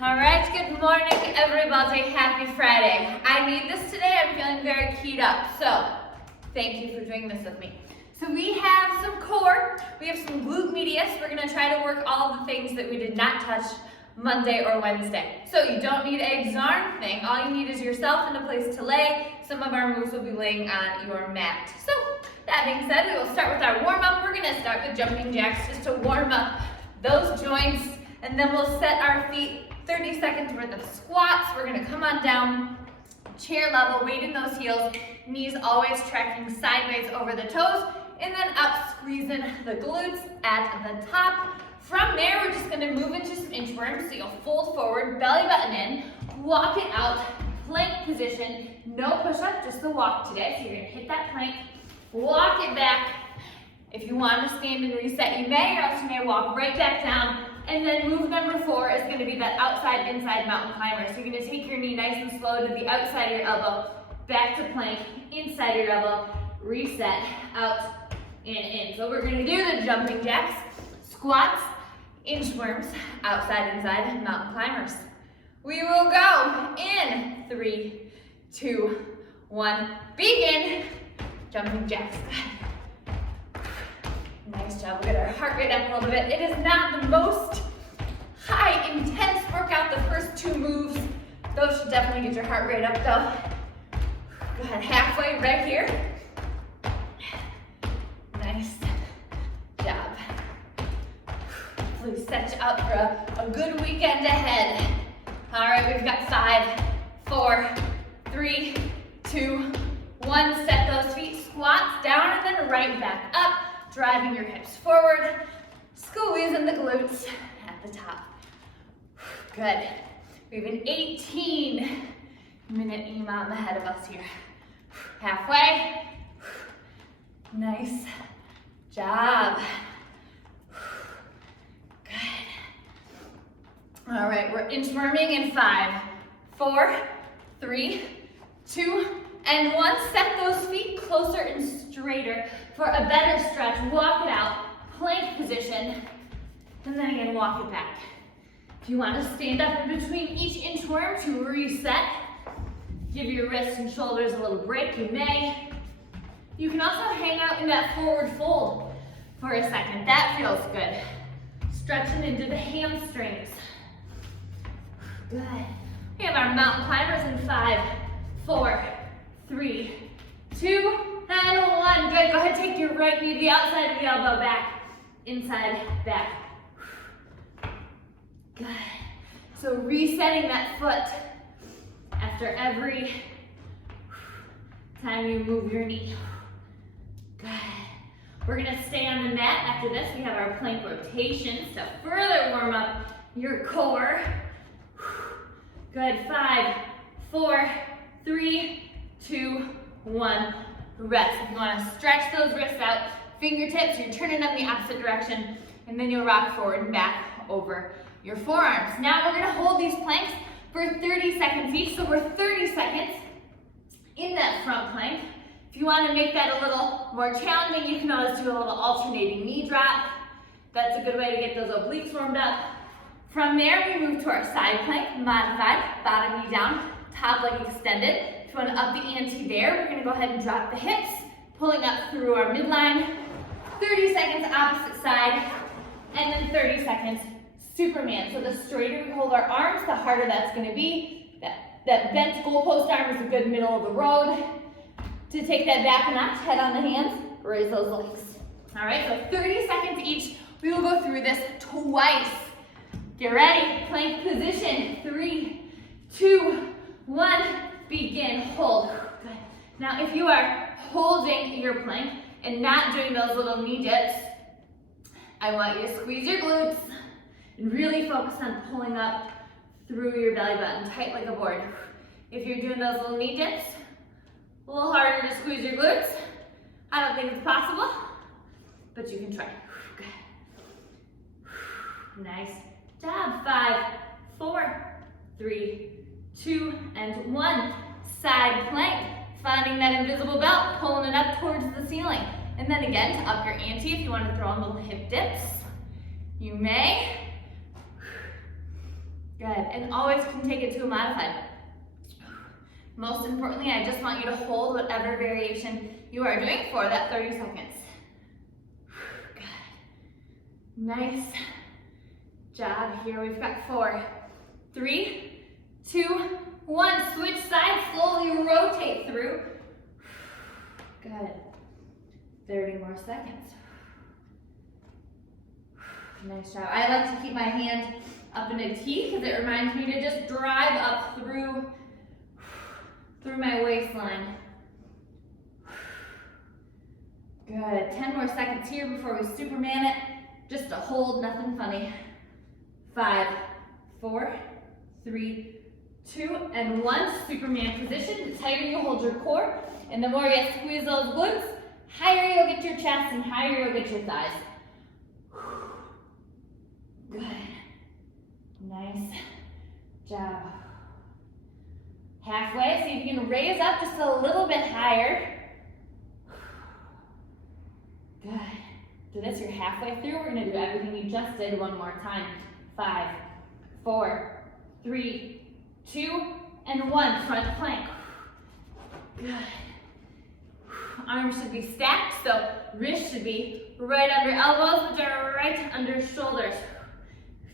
All right, good morning, everybody. Happy Friday. I need this today. I'm feeling very keyed up, so thank you for doing this with me. So we have some core, we have some glute medius. We're gonna try to work all the things that we did not touch Monday or Wednesday. So you don't need a XARN thing. All you need is yourself and a place to lay. Some of our moves will be laying on your mat. So that being said, we will start with our warm-up. We're gonna start with jumping jacks just to warm up those joints, and then we'll set our feet 30 seconds worth of squats. We're gonna come on down, chair level, weight in those heels, knees always tracking sideways over the toes, and then up, squeezing the glutes at the top. From there, we're just gonna move into some inchworms. So you'll fold forward, belly button in, walk it out, plank position, no push-up, just the walk today. So you're gonna hit that plank, walk it back. If you want to stand and reset, you may, or else you may walk right back down. And then move number 4 is going to be that outside inside mountain climber. So you're going to take your knee nice and slow to the outside of your elbow, back to plank, inside your elbow, reset, out, and in. So we're going to do the jumping jacks, squats, inchworms, outside, inside, mountain climbers. We will go in 3, 2, 1, begin. Jumping jacks. Nice job. We'll get our heart rate up a little bit. It is not the most high intense workout, the first 2 moves. Those should definitely get your heart rate up though. Go ahead, halfway right here. Nice job. Please set you up for a good weekend ahead. All right, we've got 5, 4, 3, 2, 1. Set those feet, squats down and then right back up. Driving your hips forward, squeezing the glutes at the top. Good. We have an 18-minute EMOM ahead of us here. Halfway. Nice job. Good. All right, we're inchworming in 5, 4, 3, 2, and 1. Set those feet closer and straighter for a better stretch. Walk it out, plank position, and then again, walk it back. If you want to stand up in between each inchworm to reset, give your wrists and shoulders a little break, you may. You can also hang out in that forward fold for a second. That feels good. Stretching into the hamstrings. Good. We have our mountain climbers in 5, 4, 3, 2, and 1. Good. Go ahead, take your right knee to the outside of the elbow, back, inside, back. Good. So resetting that foot after every time you move your knee. Good. We're gonna stay on the mat after this. We have our plank rotations to further warm up your core. Good. 5, 4, 3, 2, 1. Rest. If you want to stretch those wrists out, fingertips, you're turning them the opposite direction, and then you'll rock forward and back over your forearms. Now we're going to hold these planks for 30 seconds each. So we're 30 seconds in that front plank. If you want to make that a little more challenging, you can always do a little alternating knee drop. That's a good way to get those obliques warmed up. From there, we move to our side plank, modified, bottom knee down, top leg extended. If you want to up the ante there, we're going to go ahead and drop the hips, pulling up through our midline. 30 seconds opposite side, and then 30 seconds Superman. So the straighter we hold our arms, the harder that's going to be. That bent goalpost arm is a good middle of the road. To take that back a notch, head on the hands, raise those legs. All right, so 30 seconds each. We will go through this twice. Get ready, plank position. 3, 2, 1. Begin, hold. Good. Now, if you are holding your plank and not doing those little knee dips, I want you to squeeze your glutes and really focus on pulling up through your belly button, tight like a board. If you're doing those little knee dips, a little harder to squeeze your glutes. I don't think it's possible, but you can try. Good. Nice job. 5, 4, 3, 2, and 1. Side plank, finding that invisible belt, pulling it up towards the ceiling. And then again, to up your ante, if you want to throw in little hip dips, you may. Good, and always can take it to a modified. Most importantly, I just want you to hold whatever variation you are doing for that 30 seconds. Good. Nice job here. We've got 4, 3, 2, 1. Switch sides, slowly rotate through. Good. 30 more seconds. Nice job. I like to keep my hand up in a T because it reminds me to just drive up through my waistline. Good. 10 more seconds here before we Superman it. Just a hold, nothing funny. 5, 4, 3, 2, and 1. Superman position. The tighter you hold your core, and the more you squeeze those glutes, higher you'll get your chest and higher you'll get your thighs. Good. Nice job. Halfway, see if you can raise up just a little bit higher. Good. So this, you're halfway through. We're gonna do everything you just did one more time. 5, 4, 3, 2, and 1. Front plank. Good. Arms should be stacked, so wrists should be right under elbows, which are right under shoulders.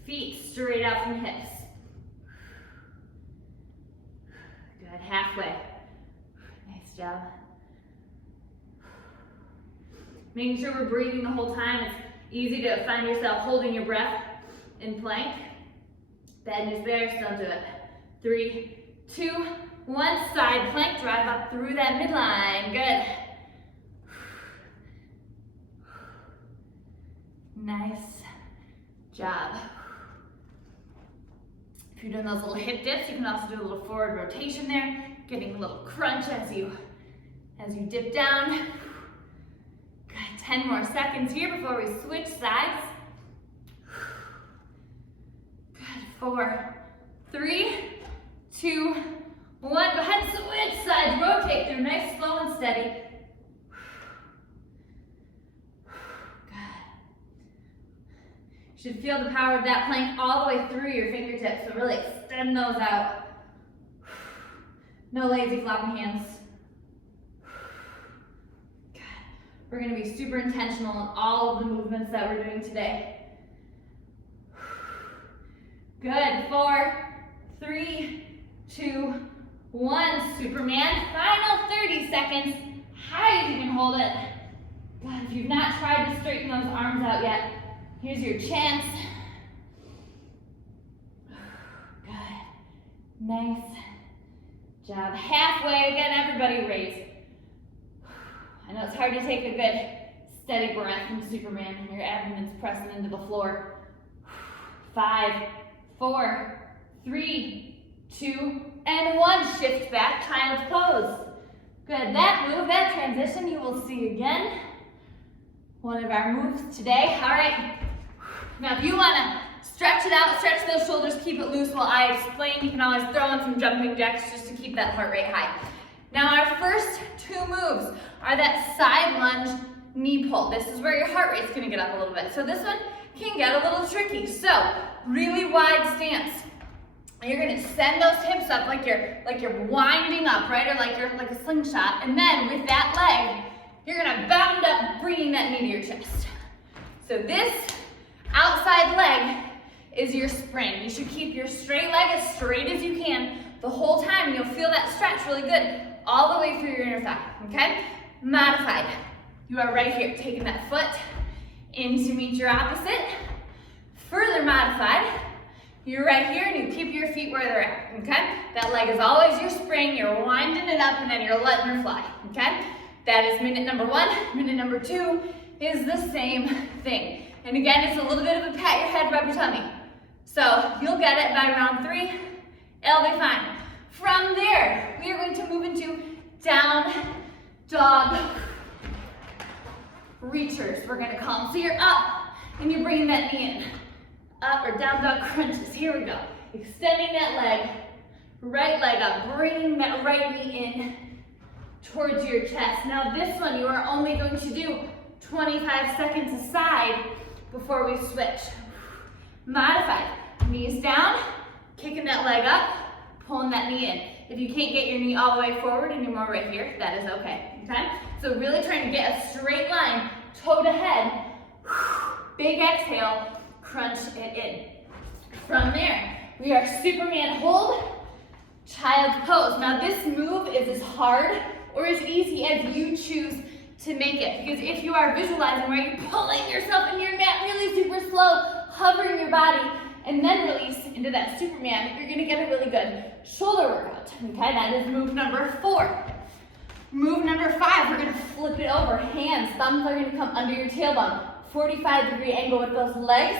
Feet straight out from hips. Good, halfway. Nice job. Making sure we're breathing the whole time. It's easy to find yourself holding your breath in plank. Bad news bears, don't do it. 3, 2, 1, side plank, drive up through that midline. Good. Nice job. If you're doing those little hip dips, you can also do a little forward rotation there, getting a little crunch as you dip down. Good. 10 more seconds here before we switch sides. Good. 4, 3, 2, 1. Go ahead and switch sides. Rotate through. Nice, slow and steady. Should feel the power of that plank all the way through your fingertips, so really extend those out. No lazy floppy hands. Good. We're gonna be super intentional in all of the movements that we're doing today. Good, 4, 3, 2, 1, Superman. Final 30 seconds, high as you can hold it. God, if you've not tried to straighten those arms out yet, here's your chance. Good. Nice job. Halfway, again, everybody raise. I know it's hard to take a good steady breath from Superman and your abdomen's pressing into the floor. 5, 4, 3, 2, and 1. Shift back, child's pose. Good. That move, that transition, you will see again. One of our moves today. All right. Now, if you want to stretch it out, stretch those shoulders, keep it loose while I explain, you can always throw in some jumping jacks just to keep that heart rate high. Now, our first 2 moves are that side lunge knee pull. This is where your heart rate's going to get up a little bit. So this one can get a little tricky. So, really wide stance. You're going to send those hips up like you're winding up, right? Or like you're like a slingshot. And then with that leg, you're going to bound up, bringing that knee to your chest. So this outside leg is your spring. You should keep your straight leg as straight as you can the whole time, and you'll feel that stretch really good all the way through your inner thigh, okay? Modified. You are right here, taking that foot in to meet your opposite. Further modified, you're right here and you keep your feet where they're at, okay? That leg is always your spring, you're winding it up and then you're letting her fly, okay? That is minute number 1. Minute number 2 is the same thing. And again, it's a little bit of a pat your head, rub your tummy. So you'll get it by round 3, it'll be fine. From there, we are going to move into down dog reachers, we're gonna call them. So you're up and you're bringing that knee in. Up or down dog crunches, here we go. Extending that leg, right leg up, bringing that right knee in towards your chest. Now this one, you are only going to do 25 seconds aside before we switch. Modified, knees down, Kicking that leg up, pulling that knee in. If you can't get your knee all the way forward and you're more right here, that is okay, okay? So really trying to get a straight line, toe to head. Big exhale, crunch it in. From there, we are Superman hold, child's pose. Now this move is as hard or as easy as you choose to make it. Because if you are visualizing where you're pulling yourself into your mat really super slow, hovering your body, and then release into that Superman, you're gonna get a really good shoulder workout, okay? That is move number 4. Move number 5, we're gonna flip it over. Hands, thumbs are gonna come under your tailbone. 45-degree angle with those legs.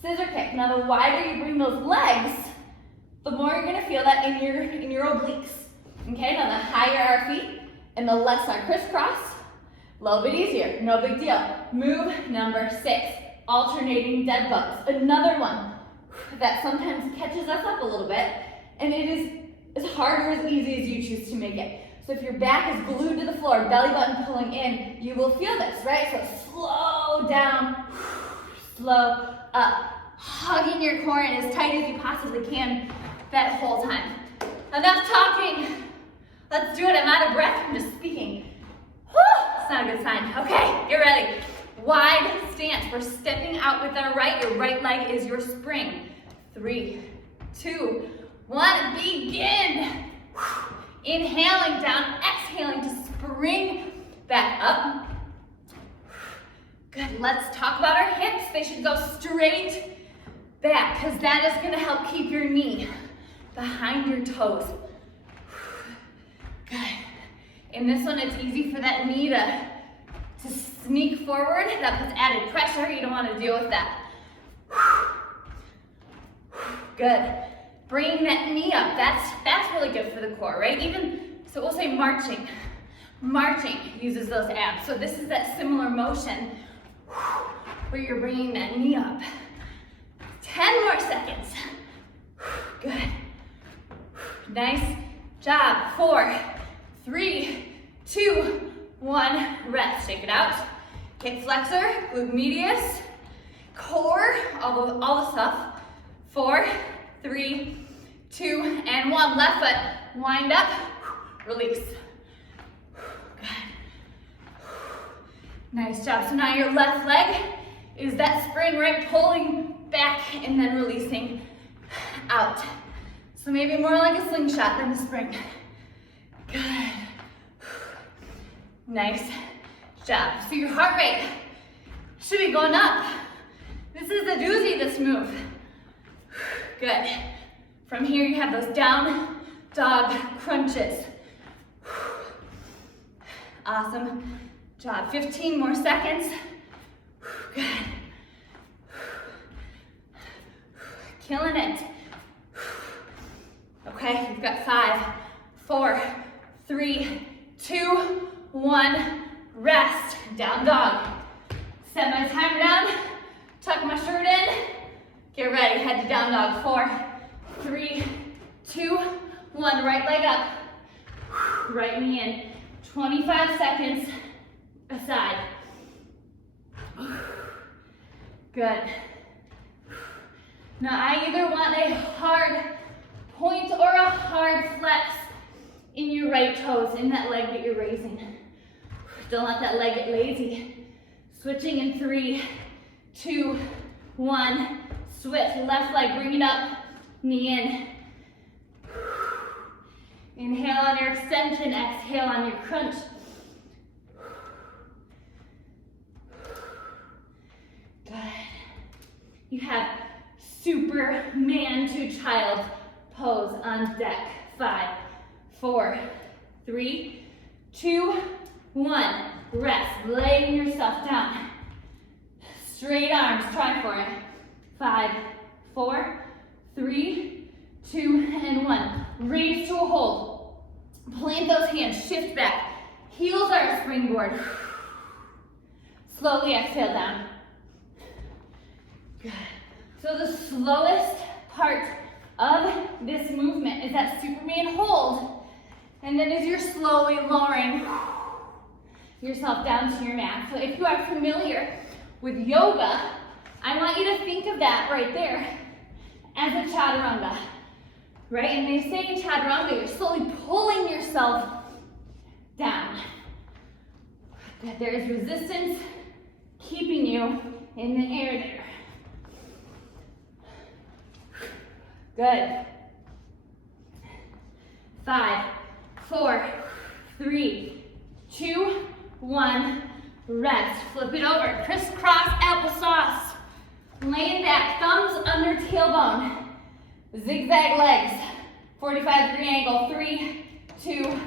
Scissor kick. Now the wider you bring those legs, the more you're gonna feel that in your obliques. Okay, now the higher our feet and the less our crisscross, a little bit easier, no big deal. Move number 6, alternating dead bugs. Another one that sometimes catches us up a little bit, and it is as hard or as easy as you choose to make it. So if your back is glued to the floor, belly button pulling in, you will feel this, right? So slow down, slow up, hugging your core in as tight as you possibly can that whole time. Enough talking. Let's do it. I'm out of breath from just speaking. Whew, it's not a good sign. Okay, get ready. Wide stance. We're stepping out with our right. Your right leg is your spring. 3, 2, 1, begin. Inhaling down, exhaling to spring back up. Good, let's talk about our hips. They should go straight back because that is gonna help keep your knee behind your toes. Good. In this one, it's easy for that knee to sneak forward. That puts added pressure. You don't wanna deal with that. Good. Bringing that knee up, that's really good for the core, right? So we'll say marching. Marching uses those abs. So this is that similar motion where you're bringing that knee up. 10 more seconds. Good. Nice job. 4, 3, 2, 1, rest. Shake it out. Kick flexor, glute medius, core, all the stuff. 4, 3, 2, and 1. Left foot, wind up, release. Good. Nice job. So now your left leg is that spring, right? Pulling back and then releasing out. So maybe more like a slingshot than a spring. Good. Nice job. So your heart rate should be going up. This is the doozy, this move. Good. From here you have those down dog crunches. Awesome job. 15 more seconds. Good. Killing it. Okay, you've got 5, 4, 3, 2, 1. Rest. Down dog. Set my timer down. Tuck my shirt in. Get ready. Head to down dog. 4, 3, 2, 1. Right leg up. Right knee in. 25 seconds aside. Good. Now I either want a hard point or a hard flex in your right toes, in that leg that you're raising. Don't let that leg get lazy. Switching in 3, 2, 1. Switch. Left leg, bring it up, knee in. Inhale on your extension, exhale on your crunch. Good. You have Superman to child pose on deck. 5, 4, 3, 2, 1. Rest. Laying yourself down. Straight arms. Try for it. 5, 4, 3, 2, and 1. Raise to a hold. Plant those hands. Shift back. Heels are a springboard. Slowly exhale down. Good. So the slowest part of this movement is that Superman hold. And then as you're slowly lowering yourself down to your mat. So if you are familiar with yoga, I want you to think of that right there as a chaturanga, right? And they say in chaturanga, you're slowly pulling yourself down. That there is resistance keeping you in the air there. Good. 5, 4, 3, 2, 1, rest. Flip it over, crisscross applesauce. Laying back, thumbs under tailbone. Zigzag legs, 45-degree angle. 3, 2,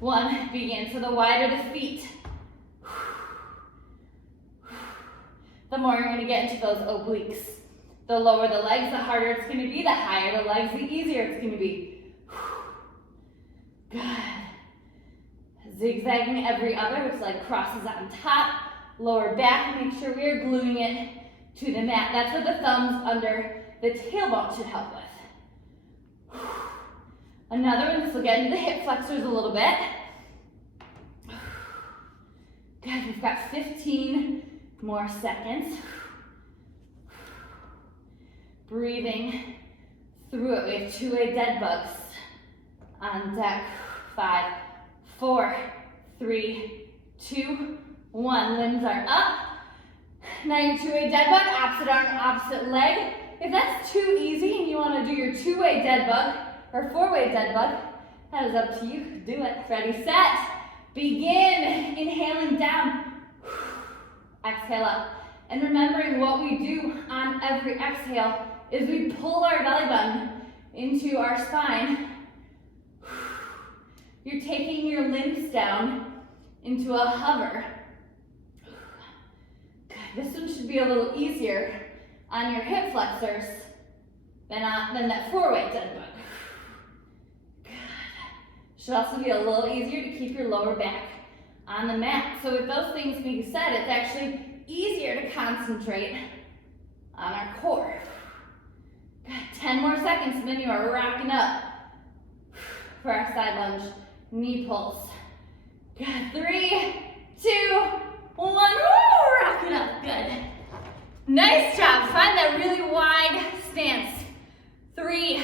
1, begin. So the wider the feet, the more you're gonna get into those obliques. The lower the legs, the harder it's gonna be. The higher the legs, the easier it's gonna be. Good. Zigzagging every other, which leg crosses on top, lower back, make sure we are gluing it to the mat. That's what the thumbs under the tailbone should help with. Another one, this will get into the hip flexors a little bit. Good, we've got 15 more seconds. Breathing through it. We have two-way dead bugs on deck. 5, 4, 3, 2, 1. Limbs are up. Now your two-way dead bug, opposite arm, opposite leg. If that's too easy and you want to do your two-way dead bug or four-way dead bug, that is up to you. Do it. Ready, set, begin. Inhaling down. Exhale up. And remembering what we do on every exhale is we pull our belly button into our spine. You're taking your limbs down into a hover. Good. This one should be a little easier on your hip flexors than that four-way dead bug. Good. Should also be a little easier to keep your lower back on the mat. So with those things being said, it's actually easier to concentrate on our core. Good. 10 more seconds, and then you are rocking up for our side lunge knee pulls. Good. 3, 2, 1. Woo! Rock it up. Good. Nice job. Find that really wide stance. 3,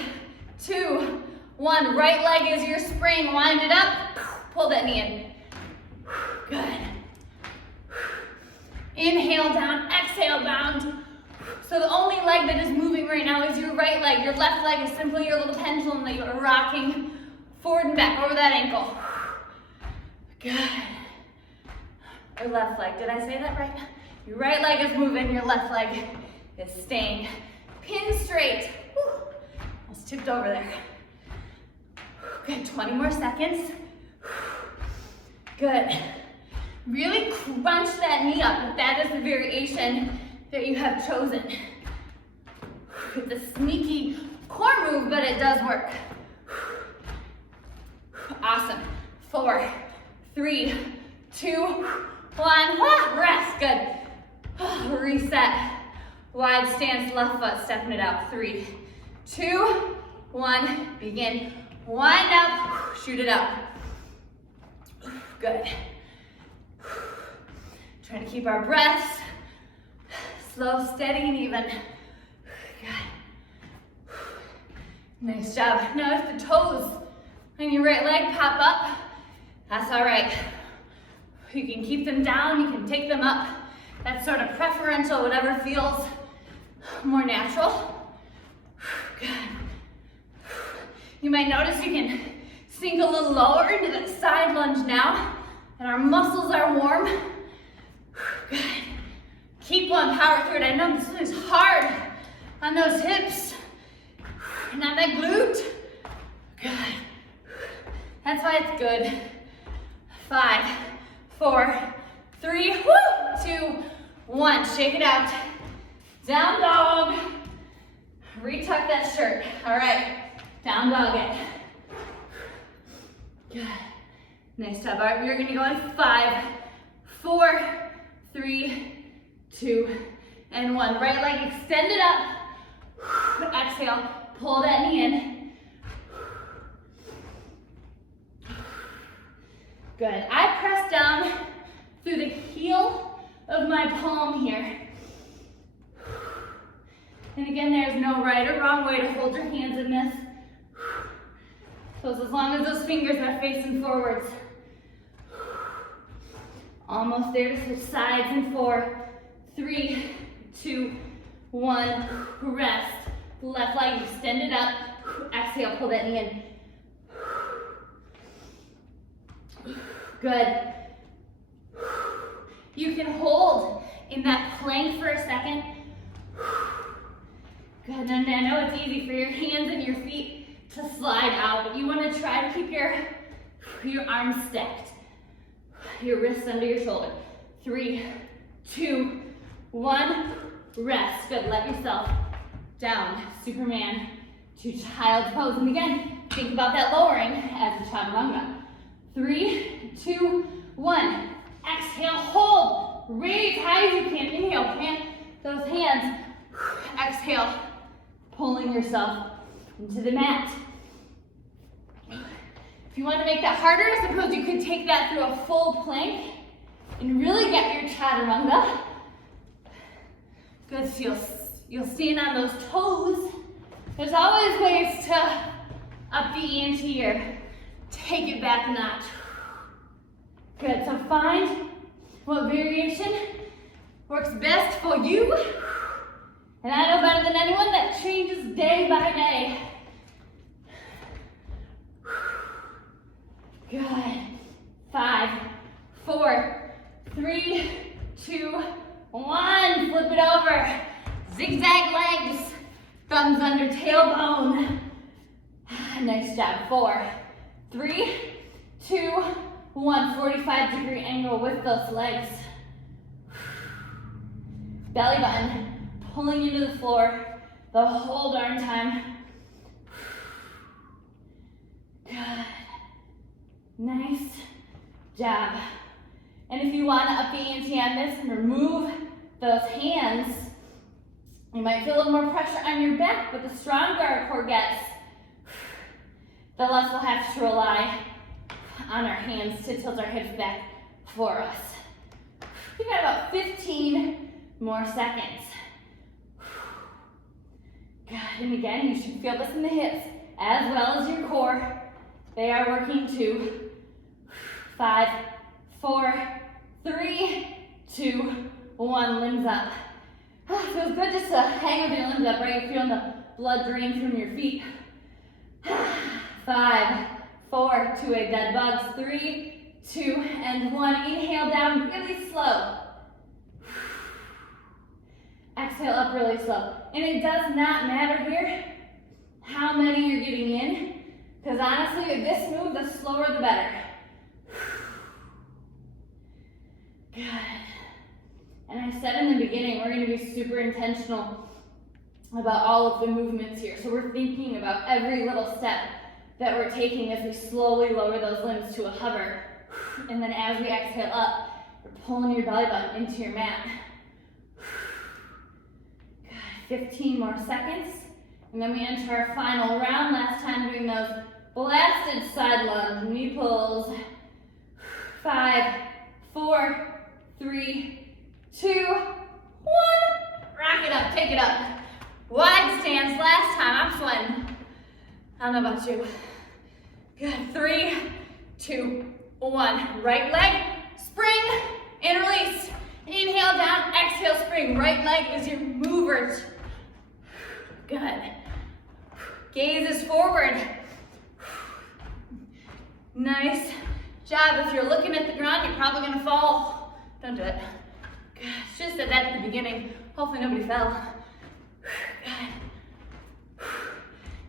2, 1. Right leg is your spring. Wind it up. Pull that knee in. Good. Inhale down. Exhale bound. So the only leg that is moving right now is your right leg. Your left leg is simply your little pendulum that you are rocking forward and back over that ankle. Good. Or left leg, did I say that right? Your right leg is moving, your left leg is staying pin straight. Whew. Almost tipped over there. Good, 20 more seconds. Good. Really crunch that knee up if that is the variation that you have chosen. It's a sneaky core move, but it does work. Awesome. 4, 3, 2, 1. Rest. Good. Reset. Wide stance, left foot, stepping it out. 3, 2, 1. Begin. Wind up. Shoot it up. Good. Trying to keep our breaths slow, steady, and even. Good. Nice job. Now if the toes and your right leg pop up, that's all right. You can keep them down, you can take them up. That's sort of preferential, whatever feels more natural. Good. You might notice you can sink a little lower into that side lunge now, and our muscles are warm. Good. Keep one, power through it. I know this one is hard on those hips and on that glute. Good. That's why it's good. 5, 4, 3, 2, 1. Shake it out. Down dog. Retuck that shirt. All right. Down dog it. Good. Nice job. All right, we're gonna go in 5, 4, 3, 2, and 1. Right leg extended up. Exhale. Pull that knee in. Good. I press down through the heel of my palm here. And again, there's no right or wrong way to hold your hands in this. So it's as long as those fingers are facing forwards. Almost there to switch sides in 4, 3, 2, 1. Rest. Left leg extended up. Exhale, pull that knee in. Good. You can hold in that plank for a second. Good, and I know it's easy for your hands and your feet to slide out, but you want to try to keep your arms stacked. Your wrists under your shoulder. 3, 2, 1. Rest. Good, let yourself down. Superman to child's pose. And again, think about that lowering as a chaturanga. 3, 2, 1. Exhale, hold. Raise high as you can. Inhale, plant those hands. Exhale, pulling yourself into the mat. If you want to make that harder, I suppose you could take that through a full plank and really get your chaturanga. Good, so you'll stand on those toes. There's always ways to up the ante here. Take it back a notch. Good, so find what variation works best for you. And I know better than anyone that changes day by day. Good. 5, 4, 3, 2, 1. Flip it over. Zigzag legs. Thumbs under tailbone. Nice job. 4, 3, 2, 1. 45-degree angle with those legs. Belly button pulling into the floor the whole darn time. Good. Nice job. And if you want to up the ante on this and remove those hands, you might feel a little more pressure on your back, but the stronger our core gets, the less we'll have to rely on our hands to tilt our hips back for us. We've got about 15 more seconds. Good, and again, you should feel this in the hips as well as your core. They are working too. 5, 4, 3, 2, 1. Limbs up. Feels good just to hang with your limbs up, right? You're feeling the blood drain from your feet. 5, 4, 2, 8 dead bugs. 3, 2, and 1. Inhale down really slow. Exhale up really slow. And it does not matter here how many you're getting in, because honestly, with this move, the slower the better. Good. And I said in the beginning, we're going to be super intentional about all of the movements here. So we're thinking about every little step that we're taking as we slowly lower those limbs to a hover. And then as we exhale up, you're pulling your belly button into your mat. Good. 15 more seconds. And then we enter our final round. Last time doing those blasted side lunge, knee pulls. 5, 4, 3, 2, 1. Rock it up, take it up. Wide stance. Last time, I'm sweating. I don't know about you. Good. 3, 2, 1. Right leg, spring, and release. Inhale down, exhale, spring. Right leg is your mover. Good. Gaze is forward. Nice job. If you're looking at the ground, you're probably gonna fall. Don't do it. Good. Should have said that at the beginning. Hopefully nobody fell. Good.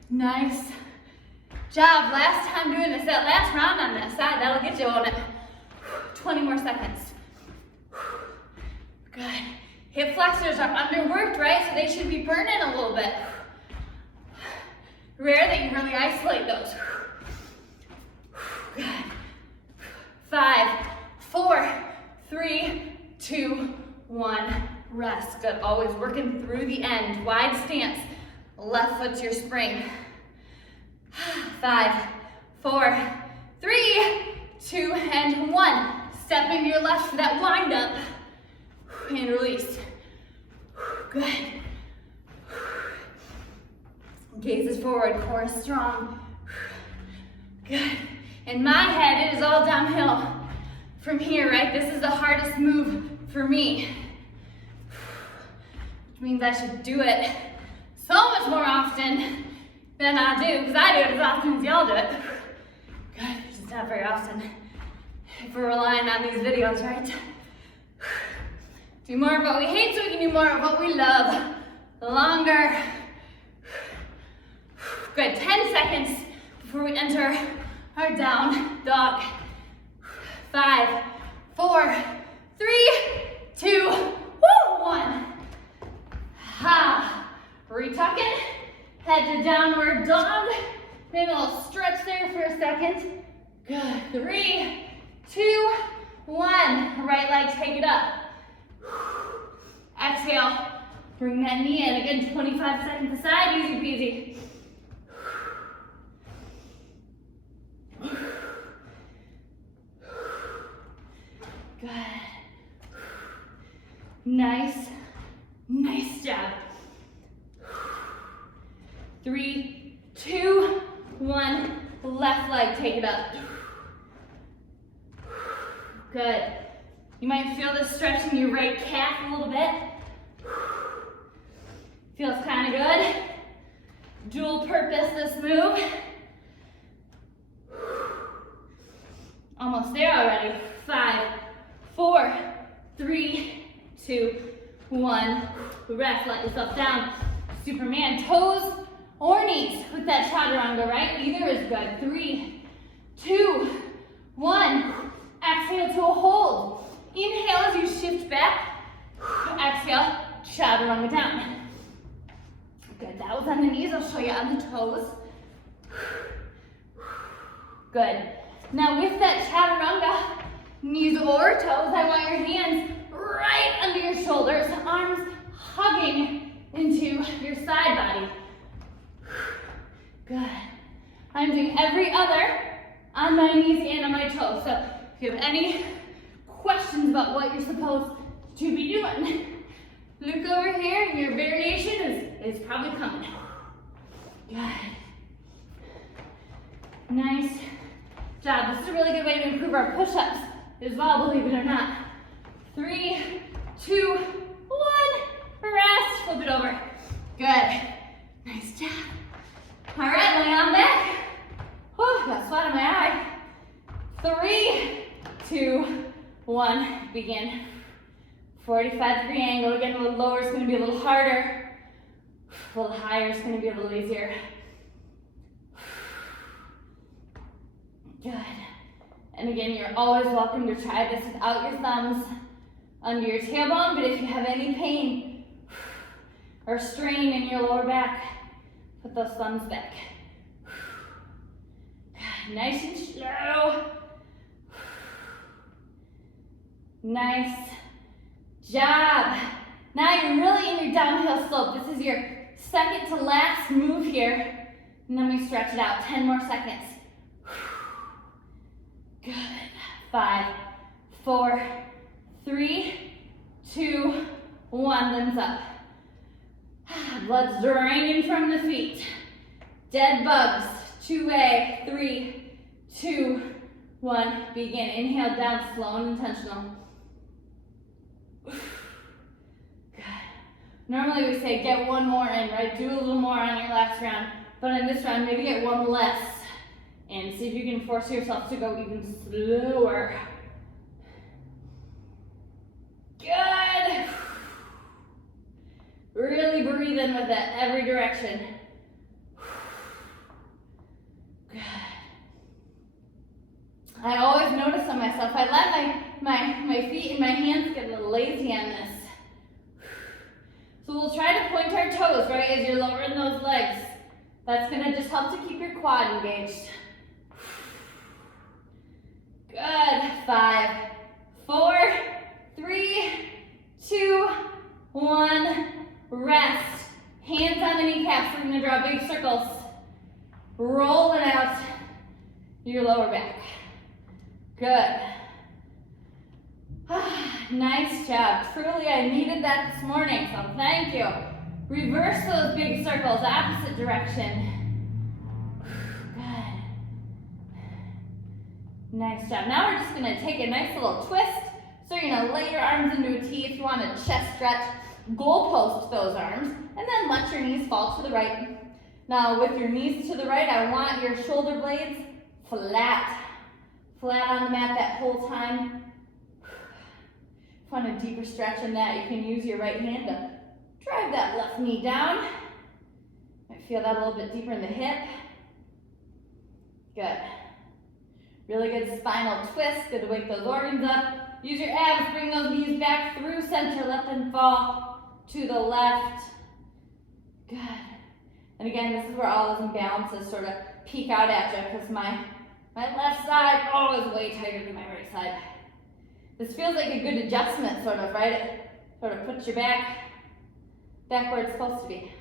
Nice job. Last time doing this, that last round on that side, that'll get you on it. 20 more seconds. Good. Hip flexors are underworked, right? So they should be burning a little bit. Rare that you really isolate those. Good. 5, 4, 3, 2, 1. Rest. Good. Always working through the end. Wide stance. Left foot's your spring. 5, 4, 3, 2, and 1. Step into your left for that wind up. And release. Good. Gaze is forward, core is strong. Good. In my head, it is all downhill from here, right? This is the hardest move for me. Which means I should do it so much more often than I do, because I do it as often as y'all do it. Good, just not very often. If we're relying on these videos, right? Do more of what we hate so we can do more of what we love. Longer. Good, 10 seconds before we enter our down dog. 5, 4, 3, 2, 1. Ha. Retucking, head to downward dog. Maybe a little stretch there for a second. Good, 3, 2, 1. Right leg, take it up. Exhale, bring that knee in. Again, 25 seconds aside, easy peasy. Good. Nice, nice job. 3, 2, 1. Left leg, take it up. Good. You might feel this stretch in your right calf a little bit. Feels kind of good. Dual purpose this move. Almost there already. 5, 4, 3, 2, 1. Rest, let yourself down. Superman, toes or knees with that chaturanga, right? Either is good. 3, 2, 1. Exhale to a hold. Inhale as you shift back. Exhale, chaturanga down. Good, that was on the knees. I'll show you on the toes. Good. Now with that chaturanga, knees or toes, I want your hands right under your shoulders, arms hugging into your side body. Good. I'm doing every other on my knees and on my toes. So if you have any questions about what you're supposed to be doing, look over here and your variation is probably coming. Good. Nice job. This is a really good way to improve our push-ups as well, believe it or not. 3, 2, 1. Rest. Flip it over. Good. Nice job. All right, lay on back. Whew, got sweat in my eye. 3, 2, 1. Begin. 45-degree angle. Again, a little lower is going to be a little harder. A little higher is going to be a little easier. Good. And again, you're always welcome to try this without your thumbs under your tailbone, but if you have any pain or strain in your lower back, put those thumbs back. Good. Nice and slow. Nice job. Now you're really in your downhill slope. This is your second to last move here. And then we stretch it out. 10 more seconds. Good. 5, 4, 3, 2, 1. Limbs up. Blood's draining from the feet. Dead bugs. 2A. 3, 2, 1. Begin. Inhale down, slow and intentional. Good. Normally we say get one more in, right? Do a little more on your last round. But in this round, maybe get one less. And see if you can force yourself to go even slower. Good. Really breathe in with it, every direction. Good. I always notice on myself, I let my feet and my hands get a little lazy on this. So we'll try to point our toes, right, as you're lowering those legs. That's gonna just help to keep your quad engaged. Good. 5, 4, 3, 2, 1. Rest. Hands on the kneecaps. We're gonna draw big circles. Roll it out your lower back. Good. Nice job. Truly, I needed that this morning, so thank you. Reverse those big circles, opposite direction. Good. Nice job. Now we're just gonna take a nice little twist. So you're gonna lay your arms into a T if you want a chest stretch. Goalpost those arms, and then let your knees fall to the right. Now with your knees to the right, I want your shoulder blades flat. Flat on the mat that whole time. If you want a deeper stretch in that, you can use your right hand to drive that left knee down. Might feel that a little bit deeper in the hip. Good. Really good spinal twist. Good to wake those organs up. Use your abs, bring those knees back through center. Let them fall to the left. Good. And again, this is where all those imbalances sort of peek out at you because my left side is way tighter than my right side. This feels like a good adjustment, sort of, right? It sort of puts you back where it's supposed to be.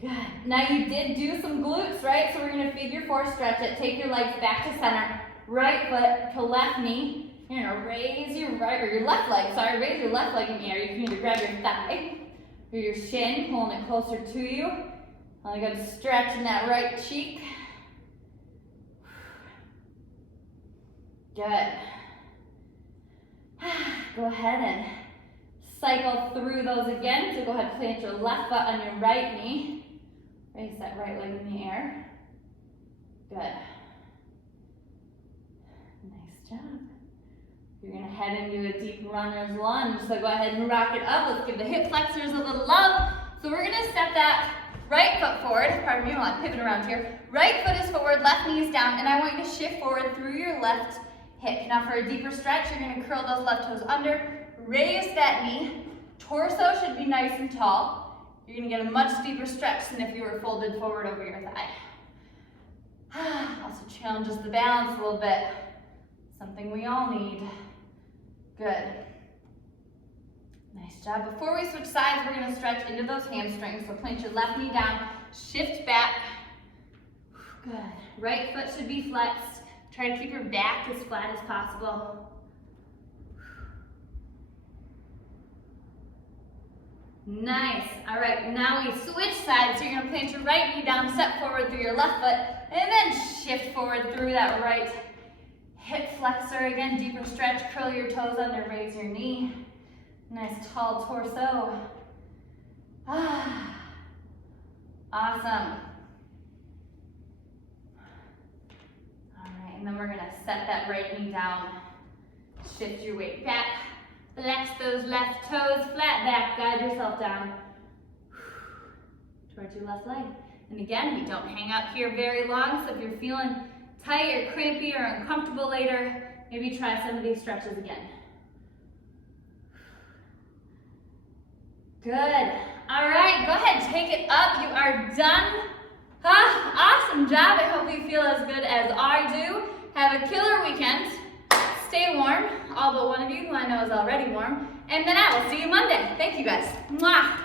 Good. Now you did do some glutes, right? So we're gonna figure four stretch it. Take your legs back to center. Right foot to left knee. You're gonna raise your left leg, raise your left leg in the air. You can either grab your thigh or your shin, pulling it closer to you. Really good stretch in that right cheek. Good. Go ahead and cycle through those again. So go ahead and plant your left foot on your right knee. Raise that right leg in the air. Good. Nice job. You're gonna head into a deep runner's lunge. So go ahead and rock it up. Let's give the hip flexors a little love. So we're gonna step that right foot forward. Pardon me, I'll pivot around here. Right foot is forward, left knee is down, and I want you to shift forward through your left hip. Now for a deeper stretch, you're gonna curl those left toes under, raise that knee. Torso should be nice and tall. You're gonna get a much deeper stretch than if you were folded forward over your thigh. Also challenges the balance a little bit. Something we all need. Good. Nice job. Before we switch sides, we're gonna stretch into those hamstrings. So plant your left knee down, shift back. Good. Right foot should be flexed. Try to keep your back as flat as possible. Nice. All right, now we switch sides. So you're gonna plant your right knee down, step forward through your left foot, and then shift forward through that right hip flexor. Again, deeper stretch, curl your toes under, raise your knee. Nice tall torso. Awesome. All right, and then we're gonna set that right knee down. Shift your weight back. Flex those left toes, flat back, guide yourself down towards your left leg. And again, we don't hang out here very long, so if you're feeling tight or crampy or uncomfortable later, maybe try some of these stretches again. Good. All right, go ahead, take it up. You are done. Awesome job. I hope you feel as good as I do. Have a killer weekend. Stay warm, all but one of you who I know is already warm. And then I will see you Monday. Thank you guys. Mwah.